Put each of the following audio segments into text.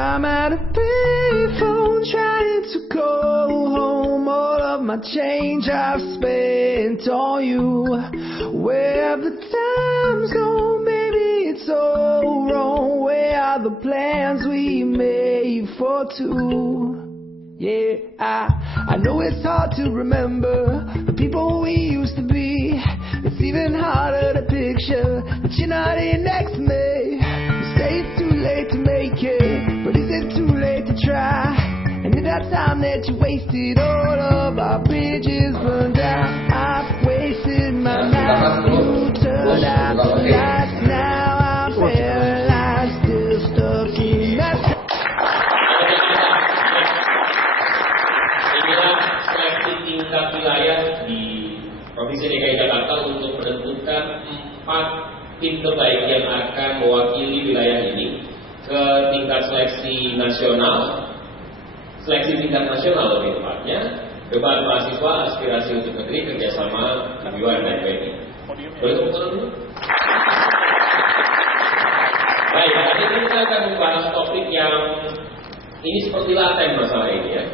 I'm at a payphone trying to call home. All of my change I've spent on you. Where have the times gone? Baby, it's all wrong. Where are the plans we made for two? Yeah, I know it's hard to remember the people we used to be. It's even harder to picture that you're not here next to me. You say it's too late to make it, but is it too late to try? And in that time that you wasted, all of our bridges burned out. I've wasted my life, you turned out the lights. Now I'm paralyzed, still stuck in that. Tingkat wilayah di Provinsi DKI Jakarta untuk menentukan 4 tim terbaik yang akan mewakili wilayah ini ke tingkat seleksi nasional, seleksi tingkat nasional lebih tepatnya, debat mahasiswa aspirasi untuk negeri kerjasama Kabiwan dan PNI. Boleh tepuk tangan dulu? Baik, hari ini kita akan membahas topik yang ini seperti laten masalah ini ya.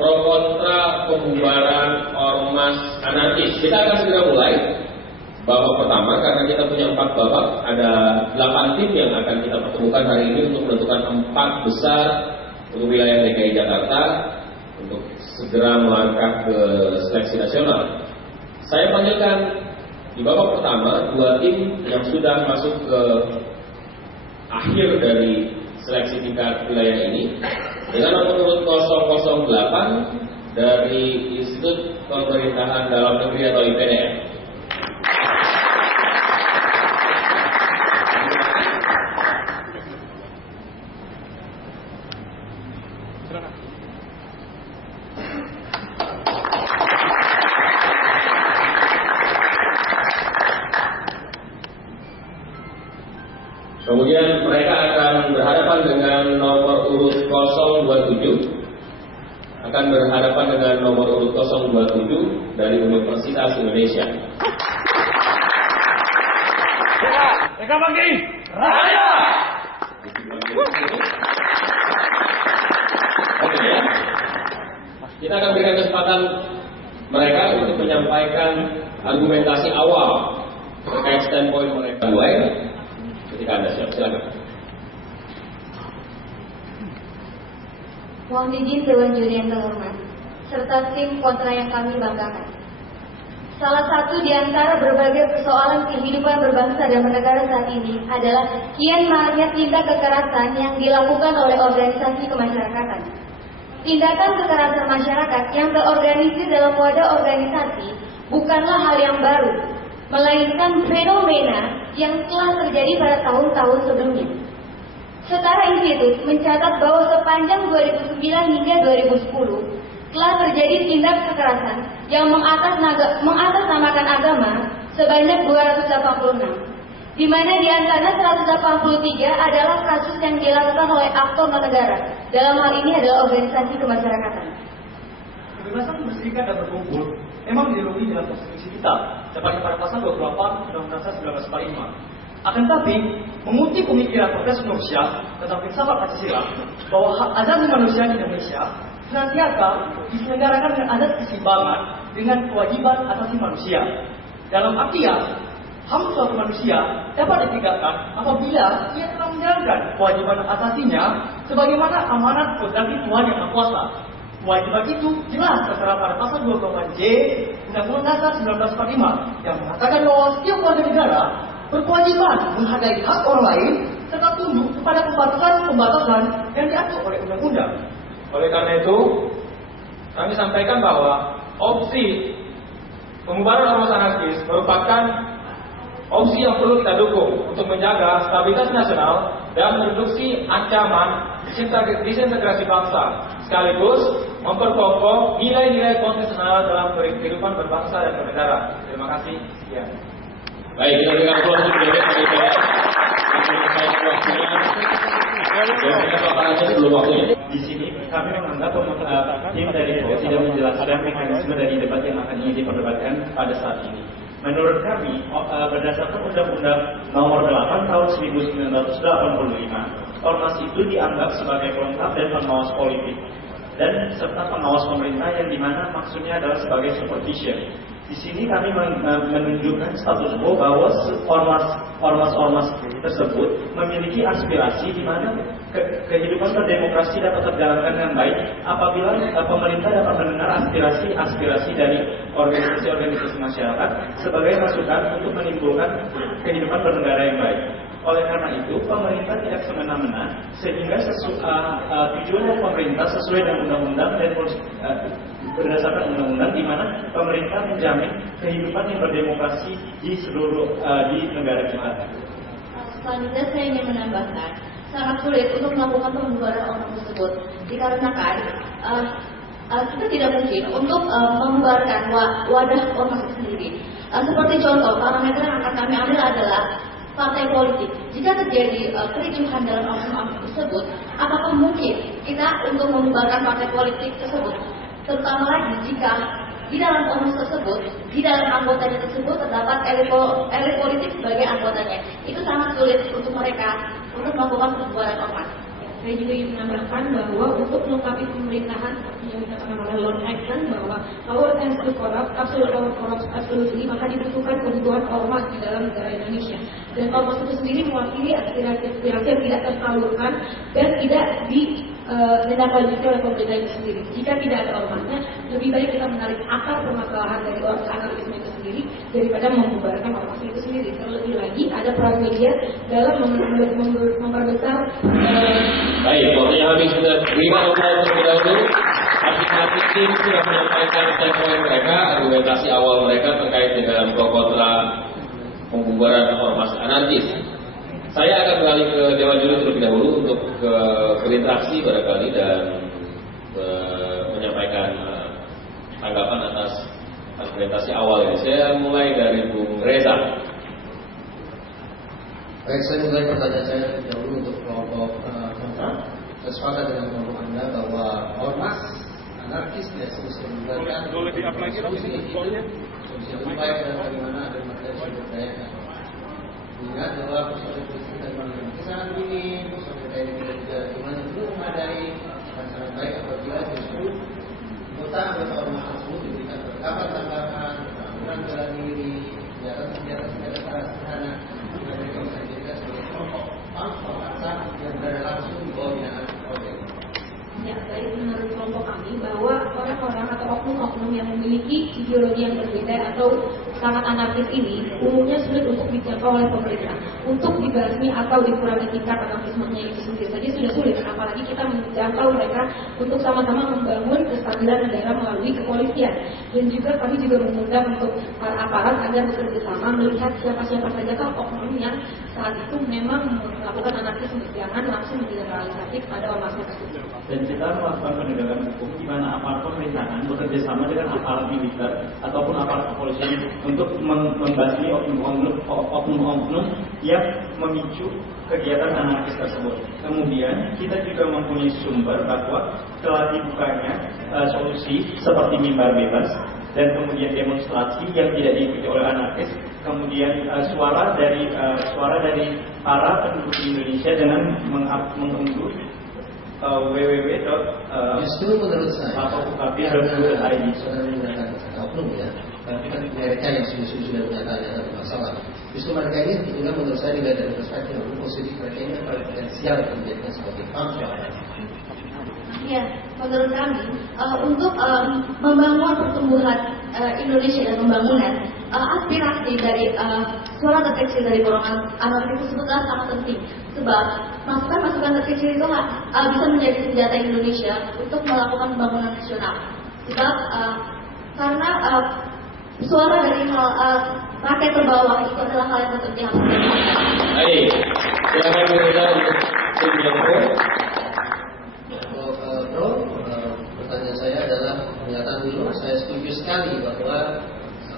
Pro kontra pembubaran ormas anarkis. Kita akan segera mulai babak pertama karena kita punya 4 babak. Ada 8 tim yang akan kita pertemukan hari ini untuk menentukan 4 besar untuk wilayah DKI Jakarta untuk segera melangkah ke seleksi nasional. Saya panggilkan di babak pertama 2 tim yang sudah masuk ke akhir dari seleksi tingkat wilayah ini dengan nomor urut 008 dari Institut Pemerintahan Dalam Negeri atau IPDN. Kemudian mereka akan berhadapan dengan nomor urut 027, akan berhadapan dengan nomor urut 027 dari Universitas Indonesia. Mereka bagi raya. Oke ya. Kita akan berikan kesempatan mereka untuk menyampaikan argumentasi awal terkait standpoint mereka. Ketika Anda siap, silakan. Mohon izin Dewan Juri yang terhormat, serta tim kontra yang kami banggakan. Salah satu di antara berbagai persoalan kehidupan berbangsa dan bernegara saat ini adalah kian maraknya tindak kekerasan yang dilakukan oleh organisasi kemasyarakatan. Tindakan kekerasan masyarakat yang terorganisir dalam wadah organisasi bukanlah hal yang baru, melainkan fenomena yang telah terjadi pada tahun-tahun sebelumnya. Setara Institut mencatat bahwa sepanjang 2009 hingga 2010 telah terjadi tindak kekerasan yang mengatasnamakan agama sebanyak 286, di mana di antara 183 adalah kasus yang dilakukan oleh aktor non-negara. Dalam hal ini adalah organisasi kemasyarakatan. Kebebasan berserikat dan berkumpul memang dilindungi dalam konstitusi kita, seperti pada pasal 28 Undang-Undang 1945. Akan tetapi, mengutip pemikiran Profesor Nursyah tentang filsafat Pancasila bahwa hak asasi manusia di Indonesia senantiasa diselenggarakan dengan azas keseimbangan dengan kewajiban asasi manusia. Dalam artian, HAM suatu manusia dapat ditegakkan apabila ia telah menjalankan kewajiban asasinya sebagaimana amanat kodratip Tuhan Yang Maha Kuasa. Kewajiban itu jelas tertera pada pasal 28J Undang-Undang Dasar 1945 yang mengatakan bahwa setiap warga negara berkewajiban menghargai hak orang lain serta tunduk kepada pembatasan yang diatur oleh undang-undang. Oleh karena itu, kami sampaikan bahwa opsi pembubaran ormas anarkis merupakan opsi yang perlu kita dukung untuk menjaga stabilitas nasional dan mereduksi ancaman disintegrasi bangsa, sekaligus memperkokoh nilai-nilai konstitusional dalam kehidupan berbangsa dan bernegara. Terima kasih. Sekian. Baik, kita berikan aplaus untuk Di sini kami menganggap tim dari tidak menjelaskan mekanisme dari debat yang akan ingin diperdebatkan pada saat ini. Menurut kami, berdasarkan Undang-Undang Nomor 8 Tahun 1985, ormas itu dianggap sebagai pelengkap dan pengawas politik, dan serta pengawas pemerintah yang dimana maksudnya adalah sebagai supervision. Di sini kami menunjukkan status quo bahwa ormas-ormas tersebut memiliki aspirasi di mana kehidupan berdemokrasi dapat terjalankan dengan baik apabila pemerintah dapat mendengar aspirasi dari organisasi-organisasi masyarakat sebagai masukan untuk menimbulkan kehidupan bernegara yang baik. Oleh karena itu, pemerintah tidak semena-mena sehingga tujuan pemerintah sesuai dengan undang-undang dan berdasarkan undang-undang di mana pemerintah menjamin kehidupan yang berdemokrasi di negara kita. Selanjutnya saya ingin menambahkan, sangat sulit untuk melakukan pembubaran ormas tersebut dikarenakan kita tidak mungkin untuk membubarkan wadah ormas itu sendiri. Seperti contoh, parameter yang akan kami ambil adalah partai politik. Jika terjadi kericuhan dalam ormas tersebut, apakah mungkin kita untuk membubarkan partai politik tersebut? Terutama lagi jika di dalam ormas tersebut, di dalam anggotanya tersebut terdapat elit politik sebagai anggotanya. Itu sangat sulit untuk mereka untuk melakukan pembubaran ormas. Saya juga ingin menambahkan bahwa untuk melengkapi pemerintahan seperti yang dikatakan oleh Lord Acton bahwa power tends to corrupt, absolute power corrupts absolutely, maka dibutuhkan kebutuhan ormas di dalam negara Indonesia. Dan ormas itu sendiri mewakili aspirasi-aspirasi yang tidak tersalurkan dan tidak ditindaklanjuti oleh pemerintah itu sendiri. Jika tidak ada ormasnya, lebih baik kita menarik akar permasalahan dari anarkisme itu sendiri daripada membubarkan ormas itu sendiri. Terlebih lagi ada peran media dalam memperbesar. Baik, waktunya habis sudah. Terima kasih dahulu. Masing-masing tim sudah menyampaikan poin mereka, argumentasi awal mereka terkait dengan pro kontra pembubaran ormas anarkis. Saya akan beralih ke Dewan Juri terlebih dahulu untuk berinteraksi barangkali dan menyampaikan tanggapan atas argumentasi awal ini. Saya mulai dari Bung Reza. Baik, saya mulai pertanyaan saya terlebih dahulu untuk kelompok kontra. Saya sepakat dengan kelompok Anda bahwa ormas anarkis tidak semestinya membubarkan. Solusi yang lebih baik adalah bagaimana ada materi sumber daya. Ingat bahwa persoalan politik dan ekonomi sangat minim, persoalan daya kita juga jumlahnya belum memadai, akan sangat baik apabila justru anggota ormas tersebut diberikan perlengkapan tambahan, keterampilan bela diri, senjata sederhana, dan mereka bisa dijadikan sebagai kelompok bangsa yang berada langsung di bawah binaan projek. Ya, baik, menurut kelompok kami bahwa orang-orang atau oknum-oknum yang memiliki ideologi yang berbeda atau sangat anarkis ini umumnya sulit untuk dijangkau oleh pemerintah. Untuk dibasmi atau dikurangi tingkat anarkismenya itu sendiri saja sudah sulit, apalagi kita menjangkau mereka untuk sama-sama membangun kestabilan negara melalui kepolisian. Dan juga kami juga mengundang untuk para aparat agar bekerja sama melihat siapa-siapa saja oknum yang saat itu memang melakukan anarkisme, jangan langsung mengeneralisasi kepada ormasnya tersebut. Dan kita melakukan penegakan hukum di mana aparat pemerintahan bekerja sama dengan aparat militer ataupun aparat kepolisian untuk membasmi oknum-oknum yang memicu kegiatan anarkis tersebut. Kemudian kita juga mempunyai sumber bahwa telah dibukanya solusi seperti mimbar bebas dan kemudian demonstrasi yang tidak diikuti oleh anarkis. Kemudian suara dari para penduduk di Indonesia dengan mengunduh justru menurut saya www.ukp.id. Saudara menggunakan kata oknum ya, tapi kan mereka yang sudah menyatakan ada masalah. Justru mereka ini sebetulnya menurut saya dilihat dari perspektif hukum positif, mereka ini paling potensial menjadikan sebagai bangsa. Ya, menurut kami untuk membangun pertumbuhan Indonesia dan pembangunan, aspirasi dari suara terkecil dari golongan anarkis tersebutlah sangat penting. Sebab masukan-masukan terkecil itu bisa menjadi senjata Indonesia untuk melakukan pembangunan nasional. Sebab karena suara dari rakyat terbawah itu adalah hal yang penting harus dilakukan. Baik, silakan kita untuk pertanyaan saya adalah pernyataan dulu. Saya setuju sekali bahwa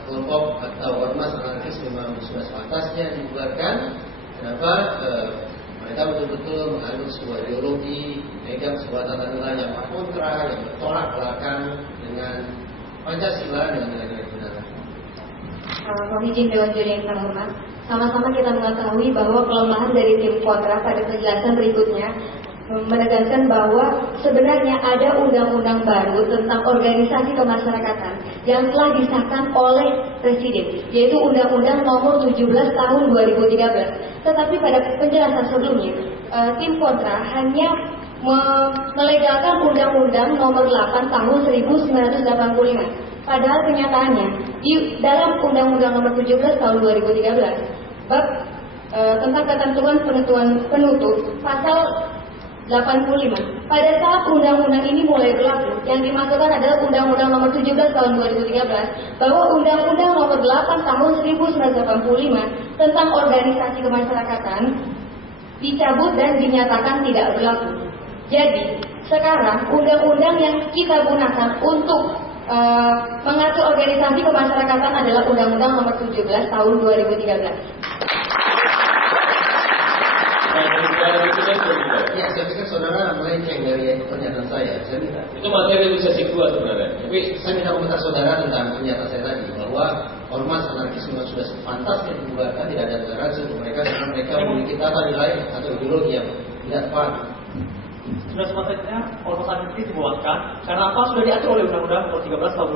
kelompok atau ormas anarkis memang sudah sepantasnya dibubarkan. Kenapa? Mereka betul-betul menganut sebuah ideologi, megang sebuah tata nilai yang kontra, yang bertolak belakang dengan Pancasila dan nilai-nilai kebenaran. Mohon izin Dewan Juri yang terhormat, sama-sama kita mengetahui bahwa kelemahan dari tim kontra pada penjelasan berikutnya menegaskan bahwa sebenarnya ada undang-undang baru tentang organisasi kemasyarakatan yang telah disahkan oleh Presiden, yaitu Undang-Undang Nomor 17 Tahun 2013. Tetapi pada penjelasan sebelumnya, tim kontra hanya melegalkan Undang-Undang Nomor 8 Tahun 1985. Padahal kenyataannya di dalam Undang-Undang Nomor 17 Tahun 2013 bab tentang ketentuan penutup pasal 85. Pada saat undang-undang ini mulai berlaku, yang dimaksudkan adalah Undang-Undang Nomor 17 Tahun 2013 bahwa Undang-Undang Nomor 8 Tahun 1985 tentang organisasi kemasyarakatan dicabut dan dinyatakan tidak berlaku. Jadi sekarang undang-undang yang kita gunakan untuk mengatur organisasi kemasyarakatan adalah Undang-Undang Nomor 17 Tahun 2013. Ya, saya pikir saudara melenceng dari pernyataan saya. Itu materi sesi kedua sebenarnya. Tapi saya minta komentar saudara tentang pernyataan saya tadi bahwa ormas anarkis memang sudah sepantasnya dibubarkan, tidak ada toleransi untuk mereka karena mereka memiliki tata nilai atau ideologi yang tidak tepat. Sudah sepatutnya ormas anarkis dibubarkan karena apa? Sudah diatur oleh Undang-Undang Nomor 13 Tahun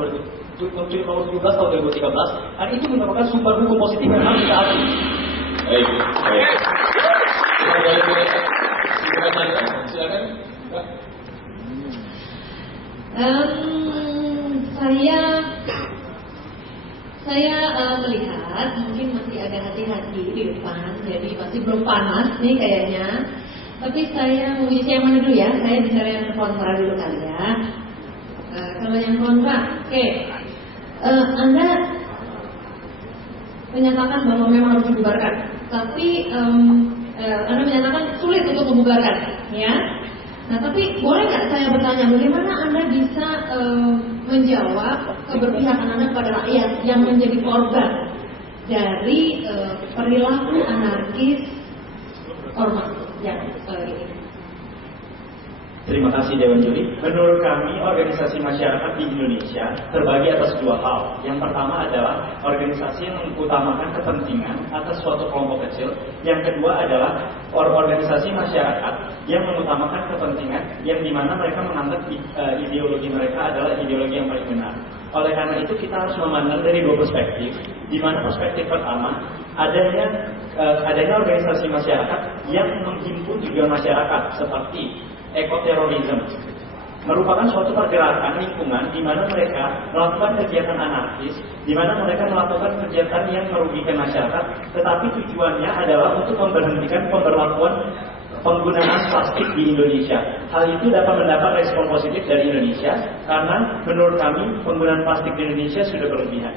17 Tahun 2013 dan itu merupakan sumber hukum positif yang harus ditaati. Baik. Silakan. Saya melihat mungkin masih agak hati-hati di depan, jadi masih belum panas nih kayaknya. Tapi saya mau isi yang mana dulu ya? Saya bicara yang kontra dulu kali ya. Kalau yang kontra, oke. Anda menyatakan bahwa memang harus dibubarkan, tapi Anda menyatakan sulit untuk membubarkan, ya. Nah, tapi boleh nggak saya bertanya, bagaimana Anda bisa menjawab keberpihakan Anda kepada rakyat yang menjadi korban dari perilaku anarkis ormas yang ini? Terima kasih Dewan Juri. Menurut kami organisasi masyarakat di Indonesia terbagi atas dua hal. Yang pertama adalah organisasi yang mengutamakan kepentingan atas suatu kelompok kecil. Yang kedua adalah organisasi masyarakat yang mengutamakan kepentingan yang dimana mereka menganggap ideologi mereka adalah ideologi yang paling benar. Oleh karena itu kita harus memandang dari dua perspektif. Di mana perspektif pertama adanya organisasi masyarakat yang menghimpun tujuan masyarakat seperti ekoterorisme, merupakan suatu pergerakan lingkungan di mana mereka melakukan kegiatan anarkis, di mana mereka melakukan kegiatan yang merugikan masyarakat, tetapi tujuannya adalah untuk memberhentikan pemberlakuan penggunaan plastik di Indonesia. Hal itu dapat mendapat respon positif dari Indonesia karena menurut kami penggunaan plastik di Indonesia sudah berlebihan.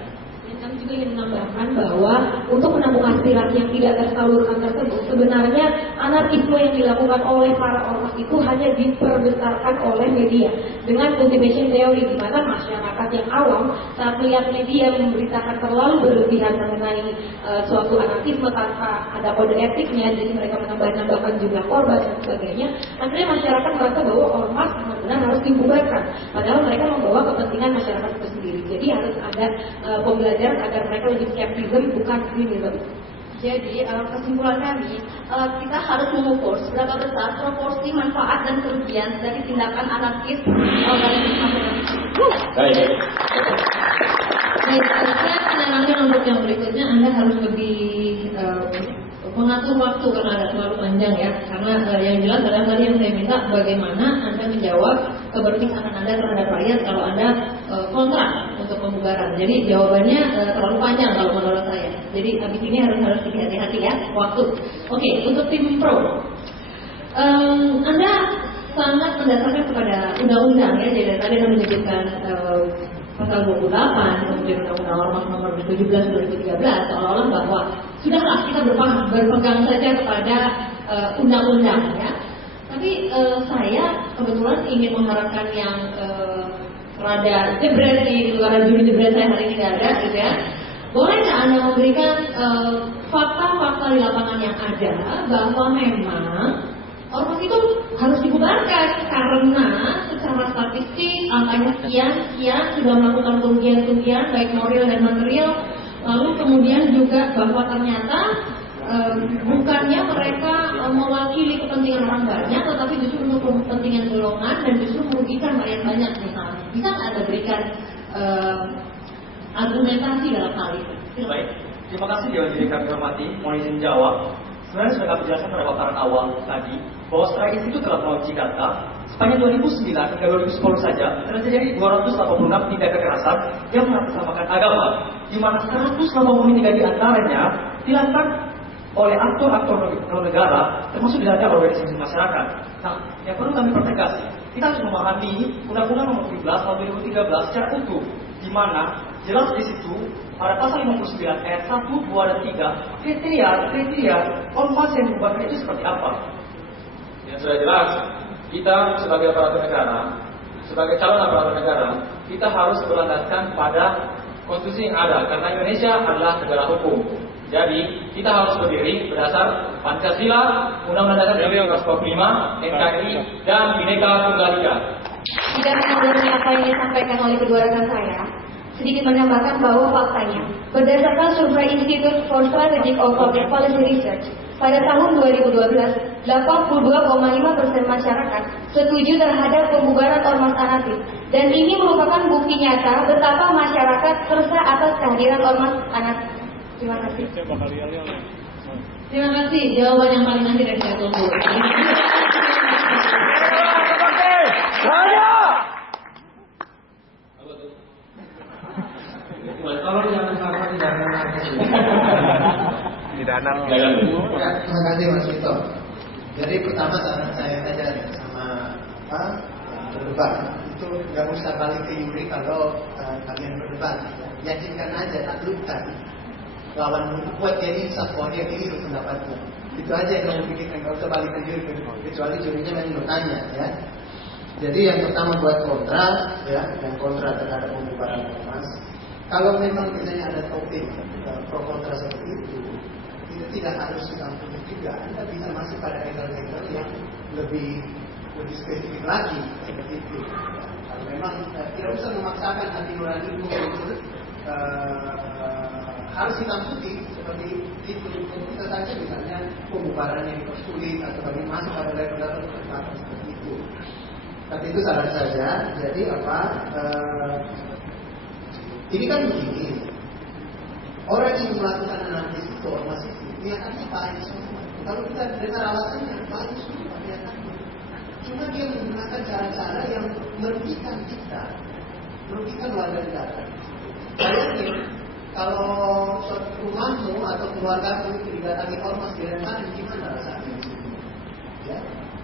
Kami juga ingin menambahkan bahwa untuk menampung aspirasi yang tidak tersalurkan tersebut, sebenarnya anarkisme yang dilakukan oleh para ormas itu hanya diperbesarkan oleh media dengan cultivation theory, di mana masyarakat yang awam saat melihat media memberitakan terlalu berlebihan mengenai suatu anarkisme tanpa ada kode etiknya, jadi mereka menambahkan jumlah korban dan sebagainya. Akhirnya masyarakat merasa bahwa ormas benar-benar harus dibubarkan, padahal mereka membawa kepentingan masyarakat itu sendiri. Jadi harus ada pembelajaran agar mereka lebih skeptism bukan cynicism. Jadi kesimpulan kami, kita harus mengukur seberapa besar proporsi manfaat dan kerugian dari tindakan anarkis organisasi masyarakat. Baik. Saya menyarankan untuk yang berikutnya Anda harus lebih mengatur waktu karena ada terlalu panjang ya. Karena yang jelas adalah tadi yang saya minta bagaimana Anda menjawab keberpihakan Anda terhadap rakyat kalau Anda kontra untuk pembubaran. Jadi jawabannya terlalu panjang kalau menurut saya. Jadi habis ini harus lebih hati-hati ya waktu. Oke, untuk tim pro, Anda sangat mendasarkan kepada undang-undang ya. Jadi tadi Anda menyebutkan pasal 28, kemudian Undang-Undang Ormas Nomor 17 2013 seolah-olah bahwa sudahlah kita berpegang saja kepada undang-undang ya. Tapi saya kebetulan ingin mengharapkan yang rada jebret di luar juri jebret saya hari ini tidak ada gitu ya. Boleh nggak Anda memberikan fakta-fakta di lapangan yang ada bahwa memang ormas itu harus dibubarkan karena secara statistik angkanya sekian sudah melakukan kerugian baik moral dan material Lalu kemudian juga bahwa ternyata bukannya mereka mewakili kepentingan orang banyak, tetapi justru untuk kepentingan golongan dan justru merugikan rakyat banyak misalnya. Bisa nggak Anda berikan argumentasi dalam hal itu? Baik, terima kasih Dewan Juri kami hormati. Mohon izin jawab. Sebenarnya sudah kami jelaskan pada paparan awal tadi bahwa Strike itu telah melakukan Jakarta sepanjang 2009 hingga 2010 saja telah terjadi 286 tindak kekerasan yang mengatasnamakan agama, di mana 183 di antaranya dilakukan oleh aktor-aktor negara, termasuk di dalamnya organisasi masyarakat. Nah, yang perlu kami pertegas, kita harus memahami Undang-Undang Nomor 17 Tahun 2013 secara utuh, di mana jelas di situ pada pasal 59 ayat 1, 2, dan 3 kriteria ormas yang dibubarkan itu seperti apa? Yang sudah jelas, kita sebagai aparatur negara, sebagai calon aparatur negara, kita harus berlandaskan pada konstitusi yang ada, karena Indonesia adalah negara hukum. Jadi kita harus berdiri berdasar Pancasila, Undang-Undang Dasar 1945, NKRI, dan Bhinneka Tunggal Ika. Tidak menanggapi apa yang disampaikan oleh kedua rekan saya, sedikit menambahkan bahwa faktanya, berdasarkan survei Institute for Strategic and Public Policy Research, pada tahun 2012, 82,5% masyarakat setuju terhadap pembubaran ormas anarkis, dan ini merupakan bukti nyata betapa masyarakat resah atas kehadiran ormas anarkis. Terima kasih. Terima kasih. Jawaban yang paling nanti dari saya tunggu. Kalau yang sama tidak menanggap Silakan. terima kasih Mas Vito. Jadi pertama saran saya saja sama berdebat itu nggak usah balik ke Yuri kalau kalian berdebat. Yakinkan aja, taklukkan lawan buat jadi bahwa dia keliru pendapatnya. Itu aja yang kamu pikirkan, nggak usah balik ke Yuri, kecuali jurinya memang bertanya ya. Jadi yang pertama buat kontra ya, yang kontra terhadap pembubaran ormas. Kalau memang misalnya ada topik pro kontra seperti itu tidak harus ditampung juga. Anda bisa masuk pada legal-legal yang lebih spesifik lagi seperti itu. Kalau memang tidak usah memaksakan hati nurani untuk harus ditampung seperti itu. Kita saja misalnya pembubaran yang dipersulit atau bagi masuk pada level-level tertentu seperti itu. Tapi itu saran saja. Jadi ini kan begini, orang yang melakukan analisis itu ormas itu niatannya baik semua. Kalau kita dengar alasannya baik semua niatannya. Cuma dia menggunakan cara-cara yang merugikan kita, merugikan warga negara. Bayangin kalau suatu rumahmu atau keluargamu didatangi ormas di rentan, gimana rasanya? Ya,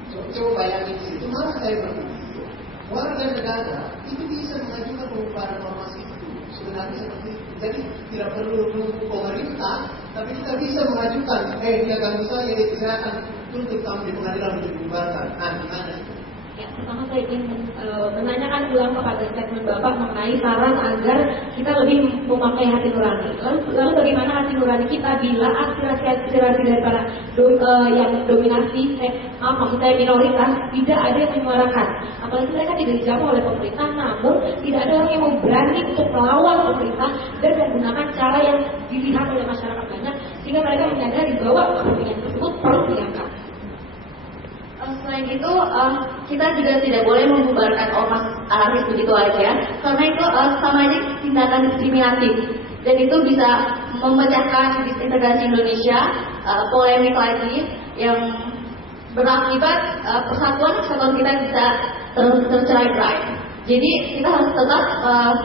coba bayangin di situ. Malah saya berpikir warga negara itu bisa mengajukan pembubaran ormas itu. Sebenarnya seperti itu. Jadi tidak perlu menunggu pemerintah, tapi kita bisa mengajukan, dia ganggu saya akan tuntut kamu di pengadilan untuk dibubarkan. Gimana itu? Ya, pertama saya ingin menanyakan ulang kepada statement Bapak mengenai saran agar kita lebih memakai hati nurani. Lalu bagaimana hati nurani kita bila aspirasi dari para yang dominasi, maksudnya minoritas, tidak ada yang menyuarakan. Apalagi mereka tidak dijawab oleh pemerintah, namun tidak ada orang yang mau berani untuk melawan pemerintah dan menggunakan cara yang dilihat oleh masyarakat banyak, sehingga mereka menyadari bahwa kepentingan tersebut perlu diangkat. Selain itu, kita juga tidak boleh membubarkan ormas anarkis begitu aja, karena itu sama aja tindakan diskriminatif, dan itu bisa memecahkan disintegrasi Indonesia, polemik lagi yang berakibat persatuan kita bisa tercerai-berai. Jadi kita harus tetap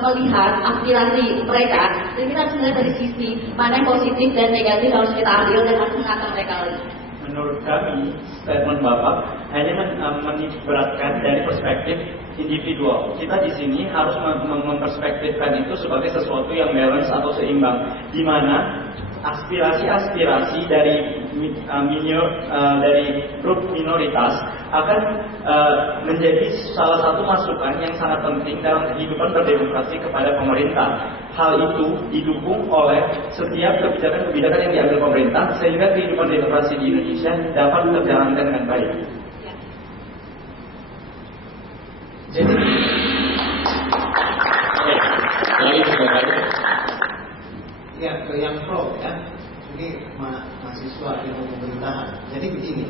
melihat aspirasi mereka, dan kita harus melihat dari sisi mana yang positif dan negatif harus kita ambil dan harus mengangkat mereka lagi. Menurut kami, statement Bapak hanya menitikberatkan dari perspektif individual. Kita di sini harus memperspektifkan itu sebagai sesuatu yang balance atau seimbang, di mana aspirasi-aspirasi dari dari grup minoritas akan menjadi salah satu masukan yang sangat penting dalam kehidupan berdemokrasi kepada pemerintah. Hal itu didukung oleh setiap kebijakan-kebijakan yang diambil pemerintah sehingga kehidupan demokrasi di Indonesia dapat terjalankan dengan baik. Jadi, lagi. Ya, ke yang pro ya. Ini mahasiswa di pemerintahan. Jadi begini,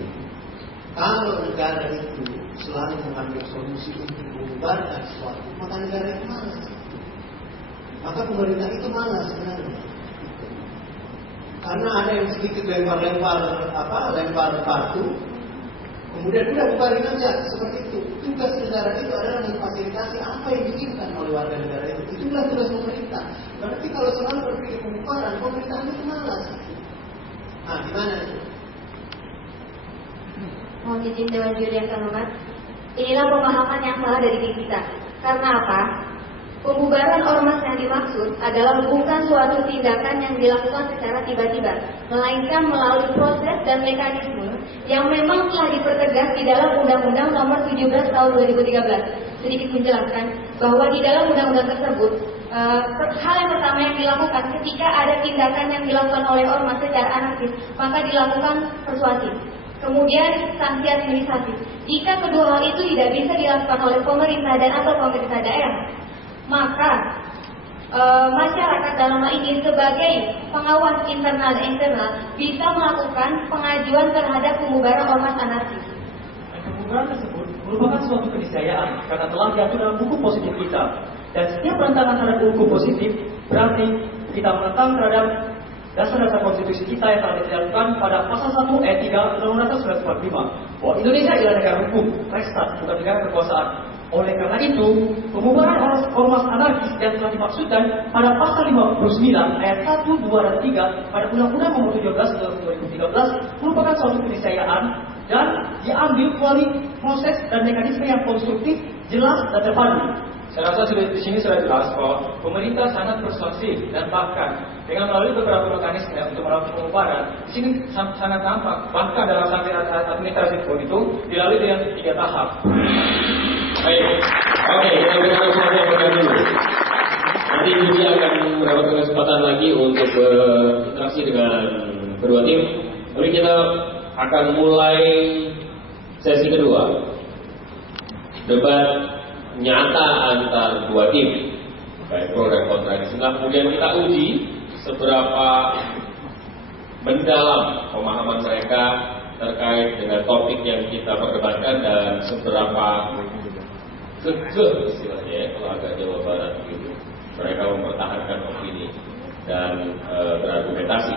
kalau negara itu selalu mengambil solusi untuk membubarkan sesuatu, maka negara itu malas. Maka pemerintah itu malas sebenarnya. Karena ada yang sedikit lempar batu, kemudian udah bubarin aja seperti itu. Tugas negara itu adalah memfasilitasi apa yang diinginkan oleh warga negara itu. Itulah tugas pemerintah. Berarti kalau selalu berpikir pembubaran, pemerintah itu malas. Nah, gimana itu? Mohon izin Dewan Juri yang terhormat. Inilah pemahaman yang salah dari kita. Karena apa? Pembubaran ormas yang dimaksud adalah bukan suatu tindakan yang dilakukan secara tiba-tiba, melainkan melalui proses dan mekanisme yang memang telah dipertegas di dalam Undang-Undang Nomor 17 Tahun 2013. Sedikit menjelaskan bahwa di dalam undang-undang tersebut, hal yang pertama yang dilakukan ketika ada tindakan yang dilakukan oleh ormas secara anarkis, maka dilakukan persuasif. Kemudian sanksi administratif. Jika kedua hal itu tidak bisa dilakukan oleh pemerintah dan atau pemerintah daerah, maka masyarakat dalam hal ini sebagai pengawas internal dan eksternal bisa melakukan pengajuan terhadap pembubaran ormas anarkis. Pembubaran tersebut merupakan suatu keniscayaan karena telah diatur dalam buku positif kita. Dan setiap penentangan terhadap buku positif berarti kita menentang terhadap dasar-dasar konstitusi kita yang telah ditetapkan pada pasal 1 ayat 3 Undang-Undang 1945 bahwa Indonesia adalah negara hukum, Reksstat, bukan negara kekuasaan. Oleh karena itu, pembubaran ormas anarkis yang telah dimaksudkan pada pasal 59 ayat 1, 2, dan 3 pada Undang-Undang Nomor 17 Tahun 2013 merupakan suatu keniscayaan dan diambil melalui proses dan mekanisme yang konstruktif, jelas, dan terpadu. Saya rasa di sini sudah jelas bahwa pemerintah sangat persuasif dan bahkan dengan melalui beberapa mekanisme untuk melakukan pembubaran, di sini sangat nampak bahkan dalam sanksi administratif pun itu dilalui dengan 3 tahap. Baik, oke, kita berikan sesuatu yang benar dulu. Nanti Juri akan mendapatkan kesempatan lagi untuk berinteraksi dengan kedua tim. Tapi kita akan mulai sesi kedua, debat nyata antar dua tim, baik pro dan kontra. Sehingga kemudian kita uji seberapa mendalam pemahaman mereka terkait dengan topik yang kita perdebatkan dan seberapa kekeh istilahnya ya, kalau agak Jawa Barat gitu, mereka mempertahankan opini dan berargumentasi.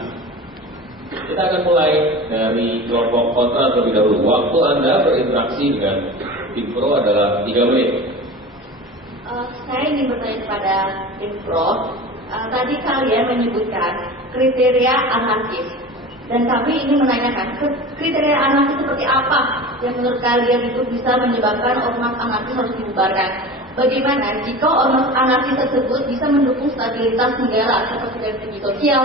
Kita akan mulai dari kelompok kontra terlebih dahulu. Waktu Anda berinteraksi dengan tim pro adalah 3 menit. Saya ingin bertanya kepada tim pro. Tadi kalian menyebutkan kriteria anarkis, dan kami ingin menanyakan kriteria anarkis seperti apa yang menurut kalian itu bisa menyebabkan ormas anarkis harus dibubarkan. Bagaimana jika ormas anarkis tersebut bisa mendukung stabilitas negara seperti dari segi sosial,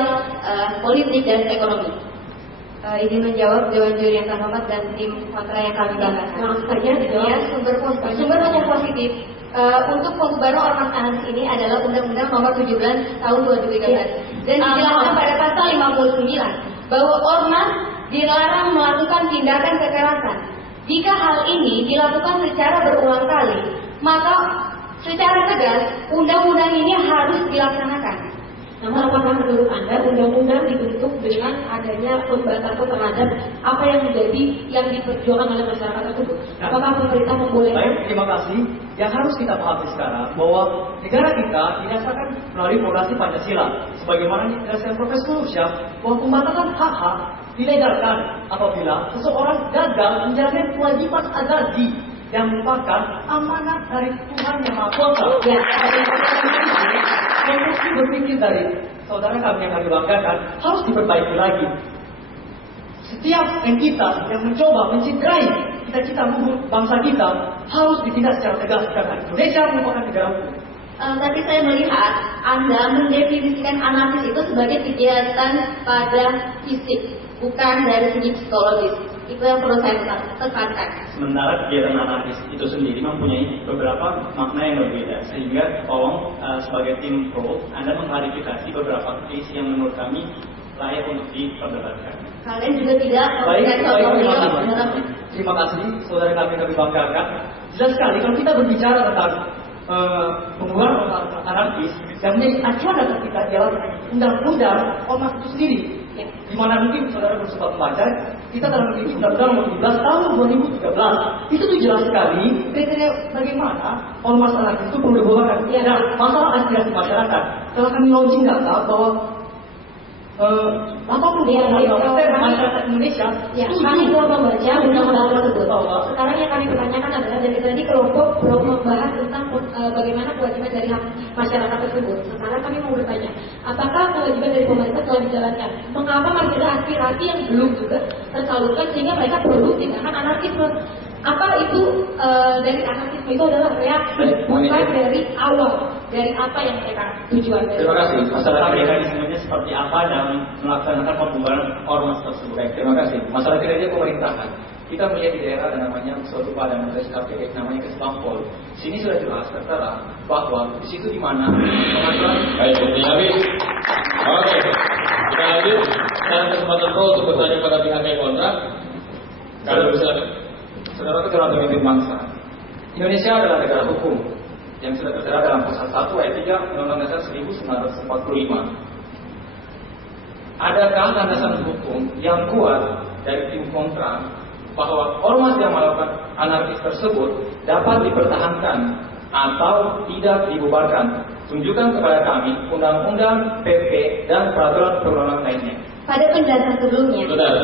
politik, dan ekonomi? Izin menjawab Dewan Juri yang terhormat dan tim kontra yang kami banggakan. Langsung saja dijawab. Sumber hukum positif untuk pembubaran ormas anarkis ini adalah Undang-Undang Nomor 17 Tahun 2013 dan dijelaskan pada pasal 59 bahwa ormas dilarang melakukan tindakan kekerasan. Jika hal ini dilakukan secara berulang kali, maka secara tegas undang-undang ini harus dilaksanakan. Namun apakah menurut Anda undang-undang dibentuk dengan adanya pembatasan terhadap apa yang menjadi yang diperjuangkan oleh masyarakat tersebut? Apakah pemerintah membolehkan? Baik, terima kasih. Yang harus kita pahami sekarang bahwa negara kita didasarkan melalui fondasi Pancasila, sebagaimana didasarkan Profesor Nursyah, bahwa pembatasan hak-hak dilegalkan apabila seseorang gagal menjalankan kewajiban azasi yang merupakan amanat dari Tuhan Yang Maha Kuasa. Konstruksi berpikir dari saudara kami yang kami banggakan harus diperbaiki lagi. Setiap entitas yang mencoba mencederai cita-cita luhur bangsa kita harus ditindak secara tegas karena Indonesia merupakan negara hukum. Tadi saya melihat Anda mendefinisikan anarkis itu sebagai kegiatan pada fisik, bukan dari segi psikologis. Itu yang perlu saya tekankan. Sementara kegiatan anarkis itu sendiri mempunyai beberapa makna yang berbeda, sehingga tolong sebagai tim pro Anda mengklarifikasi beberapa case yang menurut kami layak untuk diperdebatkan. Kalian juga tidak Baik, terima kasih saudara kami banggakan. Jelas sekali kalau kita berbicara tentang pembubaran anarkis yang menjadi acuan dasar kita adalah undang-undang ormas itu sendiri. Di mana mungkin saudara bersempat membaca, kita telah memiliki undang-undang nomor 17 tahun 2013. Itu tuh jelas sekali kriteria bagaimana ormas anarkis itu perlu dibubarkan. Dan masalah aspirasi masyarakat, setelah kami launching data bahwa 80% masyarakat Indonesia kami belum membaca undang-undang tersebut. Sekarang yang kami pertanyakan adalah dari tadi kelompok belum membahas tentang bagaimana kewajiban dari hak masyarakat tersebut. Sekarang kami mau bertanya, apakah kewajiban dari pemerintah telah dijalankan? Mengapa masih ada aspirasi yang belum juga tersalurkan sehingga mereka produk tindakan anarkisme? Apa itu dari anarkisme itu adalah reaksi, bukan dari awal, dari apa yang mereka tujuan. Terima kasih. Masalah mekanismenya seperti apa dalam melaksanakan pembubaran ormas tersebut. Baik, terima kasih. Masalah kinerja pemerintahan. Kita melihat di daerah ada namanya suatu badan atau SKPD namanya Kesbangpol. Sini sudah jelas tertera bahwa di situ di mana pengaturan. Baik, habis. Oke, kita lanjut. Sekarang kesempatan pro untuk bertanya pada pihak yang kontra. Kalau bisa. Saudara Ketua Pemimpin Bangsa, Indonesia adalah negara hukum yang sudah tertera dalam pasal 1 ayat 3 Undang-Undang Dasar 1945. Adakah landasan hukum yang kuat dari tim kontra bahwa ormas yang melakukan anarkis tersebut dapat dipertahankan atau tidak dibubarkan? Tunjukkan kepada kami undang-undang, PP, dan peraturan perundang lainnya. Pada penjelasan sebelumnya, Bentar,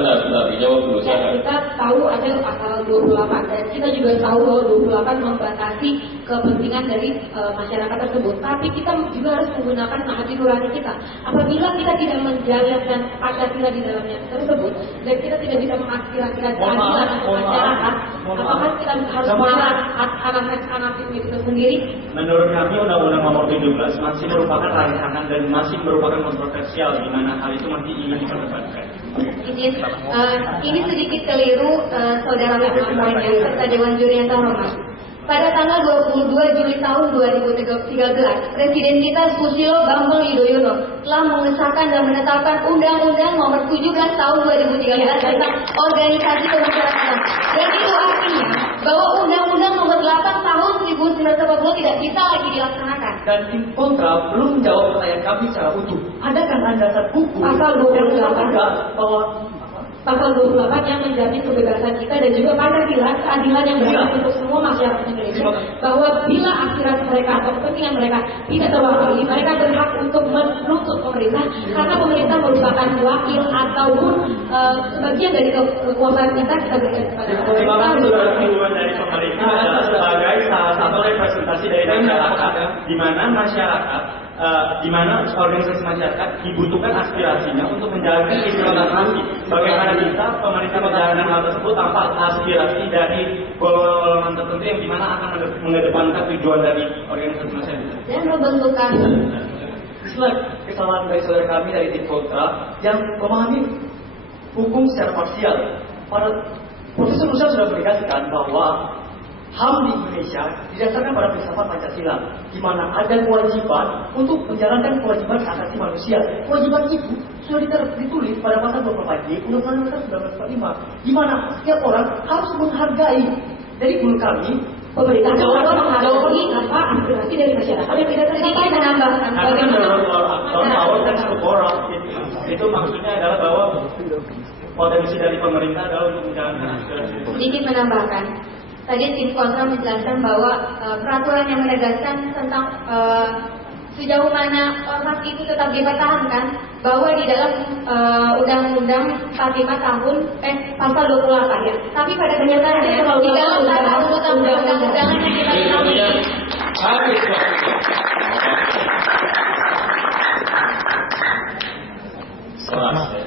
dijawab dulu. ya, kita tahu ada pasal 28 dan kita juga tahu bahwa 28 membatasi kepentingan dari masyarakat tersebut. Tapi kita juga harus menggunakan hati nurani kita. Apabila kita tidak menjalankan Pancasila di dalamnya tersebut dan kita tidak bisa mengaspirasikan keadilan untuk masyarakat, apakah kita harus melarang anarkisme itu sendiri? Menurut kami Undang-Undang Nomor 17 masih merupakan rancangan dan masih merupakan kontroversial di mana hal itu masih ingin diperdebatkan. Ini sedikit keliru, Saudara Menko serta Dewan Juri yang terhormat. Pada tanggal 22 Juli tahun 2013, Presiden kita Susilo Bambang Yudhoyono telah mengesahkan dan menetapkan Undang-Undang Nomor 17 tahun 2013 tentang organisasi kemasyarakatan. Dan itu artinya bahwa Undang-Undang Nomor 8 tahun 1940 tidak bisa lagi dilaksanakan. Dan tim kontra belum menjawab pertanyaan kami secara utuh. Adakah landasan hukum Pasal 28 bahwa Pasal 28 yang menjamin kebebasan kita dan juga Pancasila keadilan yang berlaku untuk semua masyarakat Indonesia, bahwa bila aspirasi mereka atau kepentingan mereka tidak terwakili, mereka berhak untuk menuntut pemerintah karena pemerintah merupakan wakil ataupun sebagian dari kekuasaan kita berikan kepada Terima kasih saudara dukungan dari pemerintah adalah sebagai salah satu representasi dari masyarakat, di mana masyarakat di mana organisasi masyarakat dibutuhkan aspirasinya untuk menjalankan istilah nanti. Bagaimana bisa pemerintah menjalankan hal tersebut tanpa aspirasi dari golongan tertentu yang dimana akan mengedepankan tujuan dari organisasi masyarakat. Dan membentukkan Itulah kesalahan dari saudara kami dari tim kontra yang memahami hukum secara parsial. Para Profesor Nusa sudah menegaskan bahwa HAM di Indonesia didasarkan pada filsafat Pancasila, di mana ada kewajiban untuk menjalankan kewajiban hak asasi manusia. Kewajiban itu sudah ditulis pada pasal 24J Undang-Undang Dasar 1945, di mana setiap orang harus menghargai. Dari guru kami, pemerintah dapat menghargai apa aspirasi dari masyarakat yang tidak sedikit menambahkan bagaimana itu maksudnya adalah bahwa potensi dari pemerintah adalah untuk menjalankan aspirasi. sedikit menambahkan. Tadi tim kontra menjelaskan bahwa peraturan yang menegaskan tentang sejauh mana ormas itu tetap dipertahankan, bahwa di dalam Undang-Undang 45 tahun pasal 28 ya. Tapi pada kenyataannya di dalam tata urutan undang-undangan yang kita ketahui habis. Keras ya.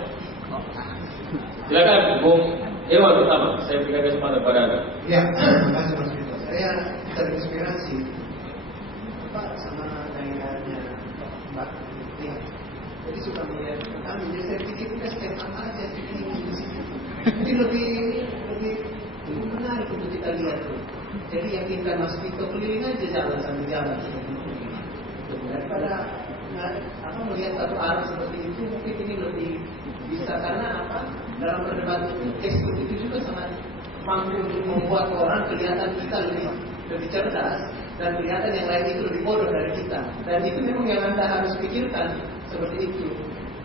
Silakan Bung Irwan pertama, saya berikan kesempatan pada Anda. Ya, terima kasih Mas Vito. Saya terinspirasi sama daerahnya Mbak Tia. Jadi suka melihat kami, jadi saya pikir kita setiap sama aja sih di sini. Jadi lebih menarik untuk kita lihat tuh. Jadi yakinkan Mas Vito keliling aja jalan sambil jalan seperti itu. Daripada melihat satu arah seperti itu, mungkin ini lebih bisa karena apa? Dalam perdebatan itu tekstur itu juga sangat mampu untuk membuat orang kelihatan kita lebih cerdas dan ternyata yang lain itu lebih bodoh dari kita. Dan itu memang yang Anda harus pikirkan seperti itu.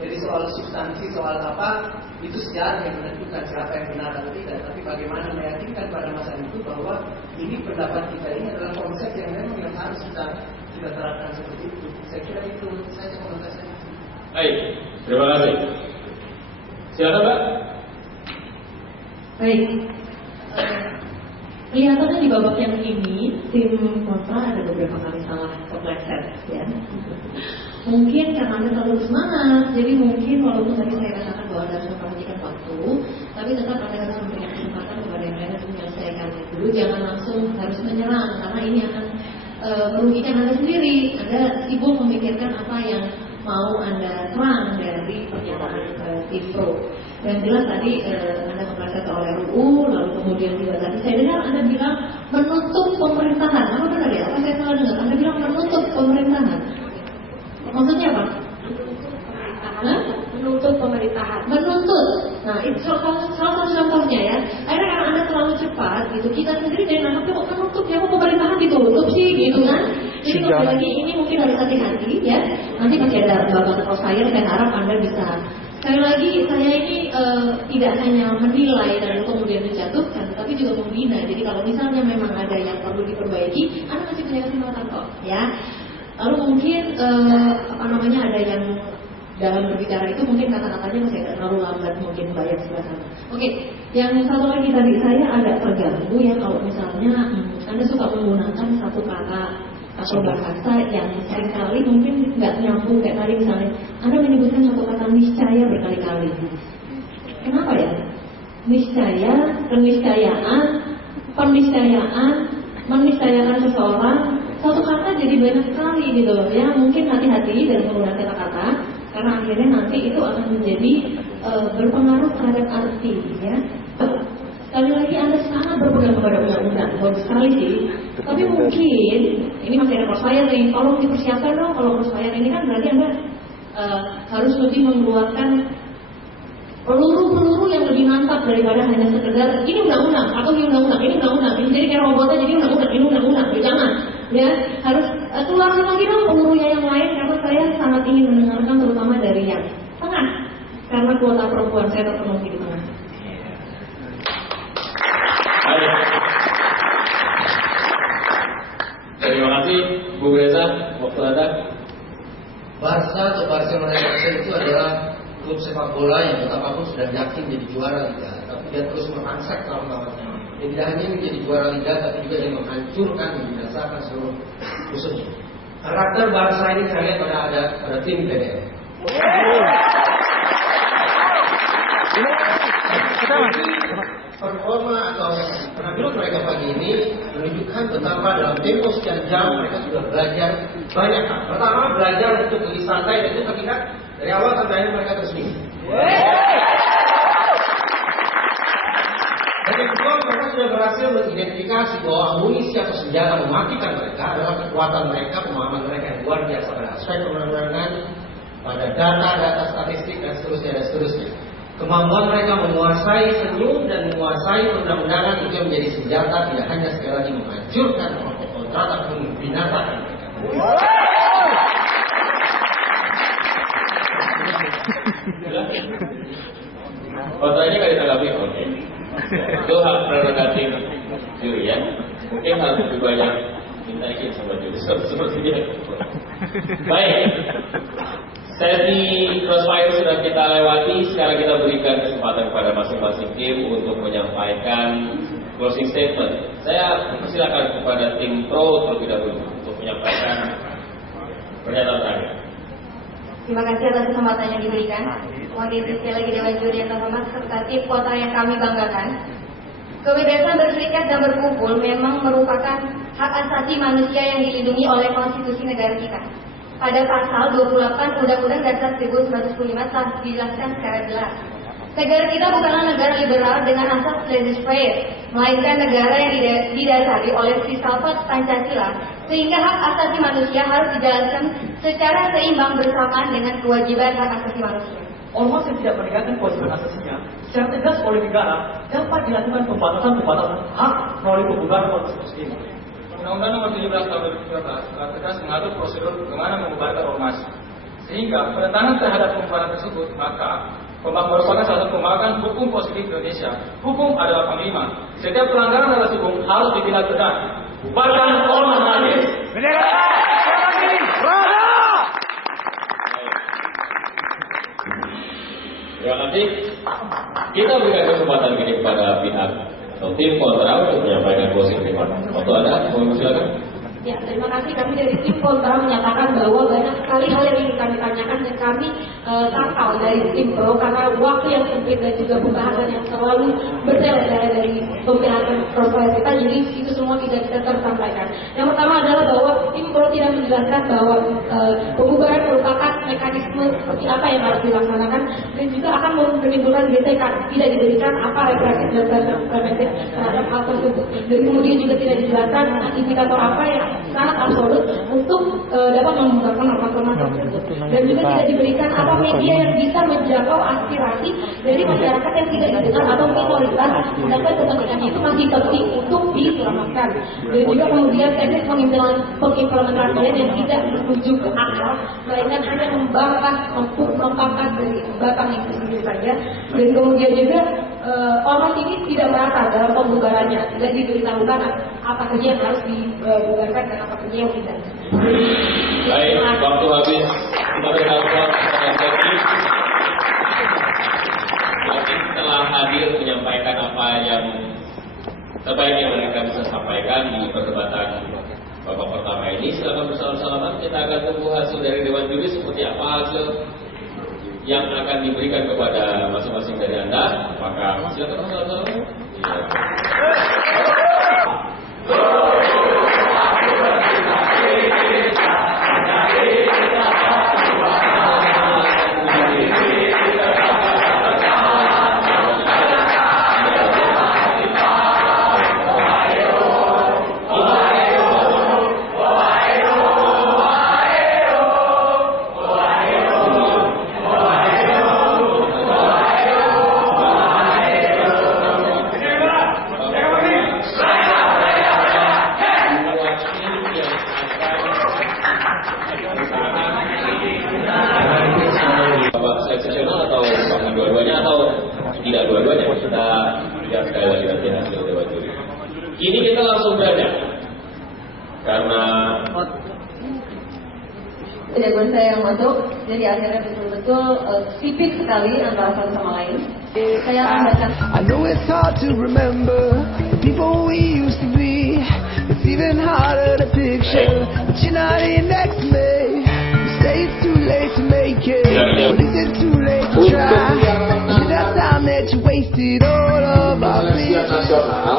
Jadi soal substansi, soal apa, itu sejarah yang menentukan siapa yang benar atau tidak. Tapi bagaimana meyakinkan pada masa itu bahwa ini pendapat kita ini adalah konsep yang memang yang harus kita terapkan seperti itu. Saya kira itu saja komentar saya. Baik, terima kasih. Silakan Mbak. Baik. Kelihatannya di babak yang ini tim kontra ada beberapa kali salah kepleset ya. Mungkin karena Anda terlalu semangat, jadi mungkin walaupun tadi saya katakan bahwa Anda harus memperhatikan waktu, tapi tetap Anda harus memberikan kesempatan kepada yang lain untuk menyelesaikan dulu. Jangan langsung harus menyerang karena ini akan merugikan Anda sendiri. Anda sibuk memikirkan apa yang mau Anda terang dari pernyataan tim pro. Dan jelas tadi Anda kepleset oleh RUU, lalu kemudian juga tadi saya dengar Anda bilang menutup pemerintahan. Apa benar ya? Apa saya salah dengar? Anda bilang menutup pemerintahan. Maksudnya apa? Menuntut pemerintahan. Menuntut. Nah, itu salah satu contohnya ya. Akhirnya karena Anda terlalu cepat, gitu, kita sendiri dari anaknya kok menutup ya, kok pemerintahan ditutup sih, gitu kan? Jadi kembali lagi ini mungkin harus hati-hati ya. Nanti masih ada babat cross fire, saya harap Anda bisa. Sekali lagi saya ini tidak hanya menilai dan kemudian menjatuhkan, tapi juga membina. Jadi kalau misalnya memang ada yang perlu diperbaiki, Anda masih punya kesempatan kok, ya. Lalu mungkin ada yang dalam berbicara itu mungkin kata-katanya masih agak terlalu lambat, mungkin banyak sebelah sana. Oke, yang satu lagi tadi saya agak terganggu ya kalau misalnya Anda suka menggunakan satu kata atau bahasa yang seringkali mungkin nggak nyambung kayak tadi misalnya Anda menyebutkan satu kata niscaya berkali-kali. Kenapa ya? Niscaya, keniscayaan, peniscayaan, meniscayakan seseorang. Satu kata jadi banyak sekali gitu loh ya. Mungkin hati-hati dalam menggunakan kata-kata karena akhirnya nanti itu akan menjadi berpengaruh terhadap arti ya. Sekali lagi Anda sangat berpegang kepada undang-undang, bagus sekali sih. Tapi mungkin ini masih ada crossfire nih, tolong dipersiapkan dong. Kalau crossfire ini kan berarti Anda harus lebih mengeluarkan peluru-peluru yang lebih mantap daripada hanya sekedar ini undang-undang atau ini undang-undang, ini undang-undang, ini jadi kayak robotnya jadi undang-undang, ini undang-undang, jangan. Ya, harus keluarkan lagi dong pelurunya yang lain karena saya sangat ingin mendengarkan terutama dari yang tengah karena kuota perempuan saya terpenuhi di tengah. Terima kasih Bu Reza, waktu Anda. Barca atau Barcelona FC itu adalah klub sepak bola yang betapapun sudah yakin jadi juara Liga, tapi dia terus merangsak lawan-lawannya. Dia tidak hanya menjadi juara Liga, tapi juga dia menghancurkan dan membinasakan seluruh musuhnya. Karakter Barca ini saya lihat pada tim PDM. Performa atau penampilan mereka pagi ini menunjukkan betapa dalam tempo sekian jam mereka sudah belajar banyak hal. Pertama, belajar untuk lebih santai dan itu terlihat dari awal sampai akhir mereka tersenyum. Dan yang kedua, mereka sudah berhasil mengidentifikasi bahwa amunisi atau senjata mematikan mereka adalah kekuatan mereka, pemahaman mereka yang luar biasa pada aspek pemenangan, pada data statistik dan seterusnya. Kemampuan mereka menguasai senyum dan menguasai undang-undangan itu yang menjadi senjata tidak hanya sekali lagi menghancurkan kelompok kontra tapi membinasakan mereka. Fotonya kan ditanggapi oke. Itu hak prerogatif juri ya. Mungkin harus lebih banyak minta izin sama juri seperti dia. Baik. Sesi crossfire sudah kita lewati. Sekarang kita berikan kesempatan kepada masing-masing tim untuk menyampaikan closing statement. Saya persilakan kepada tim pro terlebih dahulu untuk menyampaikan pernyataan terakhir. Terima kasih atas kesempatan yang diberikan. Mohon diizin sekali lagi Dewan Juri yang terhormat serta tim kontra yang kami banggakan. Kebebasan berserikat dan berkumpul memang merupakan hak asasi manusia yang dilindungi oleh konstitusi negara kita. Pada pasal 28 Undang-Undang Dasar 1945 telah dijelaskan secara jelas. Negara kita bukanlah negara liberal dengan asas laissez-faire, melainkan negara yang didasari oleh filsafat Pancasila, sehingga hak asasi manusia harus dijalankan secara seimbang bersamaan dengan kewajiban hak asasi manusia. Ormas yang tidak menegakkan kewajiban asasinya secara tegas oleh negara dapat dilakukan pembatasan hak melalui pembubaran ormas tersebut. Undang-Undang Nomor 17 Tahun 2019 tegas mengatur prosedur bagaimana membubarkan ormas. Sehingga penentangan terhadap pembubaran tersebut, maka merupakan salah satu pembahasan hukum positif Indonesia. Hukum adalah panglima. Setiap pelanggaran atas hukum harus ditindak tegas. Bubarkan ormas anarkis. Terima kasih. Kita berikan kesempatan ini kepada pihak atau tim kontra untuk menyampaikan closing remark. Waktu Anda, mohon silakan. Ya, terima kasih. Kami dari tim kontra menyatakan bahwa banyak sekali hal yang ingin kami tanyakan dan kami sangkal dari tim pro karena waktu yang sempit dan juga pembahasan yang selalu bertele-tele dari pembahasan proses kita, jadi itu semua tidak bisa tersampaikan. Yang pertama adalah bahwa tim pro tidak menjelaskan bahwa pembubaran merupakan mekanisme seperti apa yang harus dilaksanakan dan juga akan menimbulkan gesekan, tidak diberikan apa represif dan preventif terhadap hal tersebut. Dan kemudian juga tidak dijelaskan indikator apa yang sangat absolut untuk dapat membubarkan ormas-ormas tersebut. Dan juga tidak diberikan apa media yang bisa menjangkau aspirasi dari masyarakat yang tidak didengar atau minoritas, sedangkan kepentingannya itu masih penting untuk diselamatkan. Dan juga kemudian teknis pengimplementasian yang tidak menuju ke akal, melainkan hanya membangkas dari batang itu sendiri saja. Dan kemudian juga ormas ini tidak merata dalam pembubarannya, tidak diberitahukan apa saja yang harus dibubarkan dan apa saja yang tidak. Baik, waktu habis. Kita berikan telah hadir menyampaikan apa yang terbaik yang mereka bisa sampaikan di perdebatan babak pertama ini. Silakan bersalam-salaman. Kita akan tunggu hasil dari Dewan Juri seperti apa hasil yang akan diberikan kepada masing-masing dari Anda. Maka silakan bersalam-salaman. Kini kita langsung beranjak karena jagoan saya yang masuk, jadi akhirnya betul-betul sipit sekali antara satu sama lain. Saya akan baca. I know it's hard to remember the people we used to be. It's even harder to picture that you're not here next to me. You say it's too late to make it, but is it too late to try? Is that time that you wasted all of our nasional.